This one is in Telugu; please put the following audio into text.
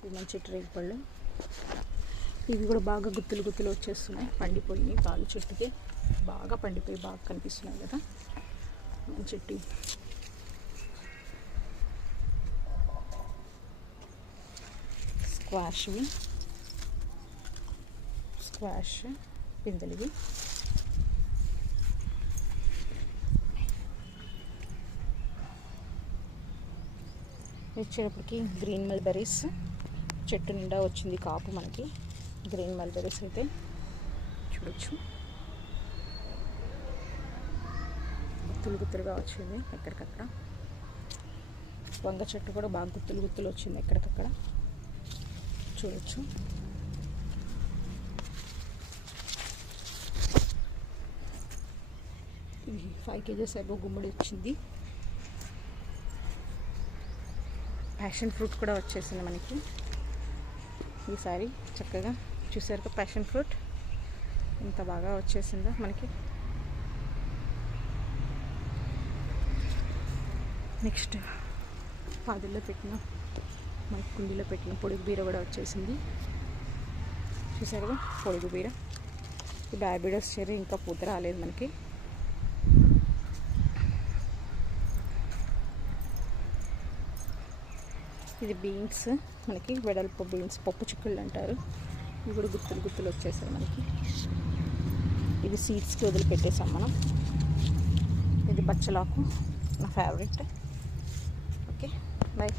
ఇవి మంచి రేగు పళ్ళు. ఇవి కూడా బాగా గుత్తులు గుత్తులు వచ్చేస్తున్నాయి, పండిపోయి పాలు చెట్టుకి బాగా పండిపోయి బాగా కనిపిస్తున్నాయి కదా. మంచి టీ. స్క్వాష్ పిందెలివి. వచ్చేటప్పటికి గ్రీన్ మల్బెర్రీస్ చెట్టు నిండా వచ్చింది కాపు మనకి. గ్రీన్ మల్బెర్రీస్ అయితే చూడొచ్చు, గుత్తులు గుత్తులుగా వచ్చింది ఎక్కడికక్కడ. వంగ చెట్టు కూడా బాగా గుత్తులు గుత్తులు వచ్చింది ఎక్కడికక్కడ చూడొచ్చు. ఇది 5 kgs అగో గుమ్మడి వచ్చింది. ప్యాషన్ ఫ్రూట్ కూడా వచ్చేసింది మనకి ఈసారి. చక్కగా చూసారు ప్యాషన్ ఫ్రూట్ ఎంత బాగా వచ్చేసిందో మనకి. నెక్స్ట్ పాదుల్లో పెట్టిన మనకి కుండీలో పెట్టిన పొడుగు బీర కూడా వచ్చేసింది. చూసారు కదా పొడుగు బీర. ఈ డయాబెటీస్ చెర్రీ ఇంకా పూత రాలేదు మనకి. ఇది బీన్స్ మనకి, వెడల్పు బీన్స్, పప్పు చిక్కుళ్ళు అంటారు. ఇవి కూడా గుత్తులు గుత్తులు వచ్చేసాయి మనకి. ఇవి సీడ్స్కి వదిలిపెట్టేసాం మనం. ఇది బచ్చలాకు, నా ఫేవరెట్. Okay, bye.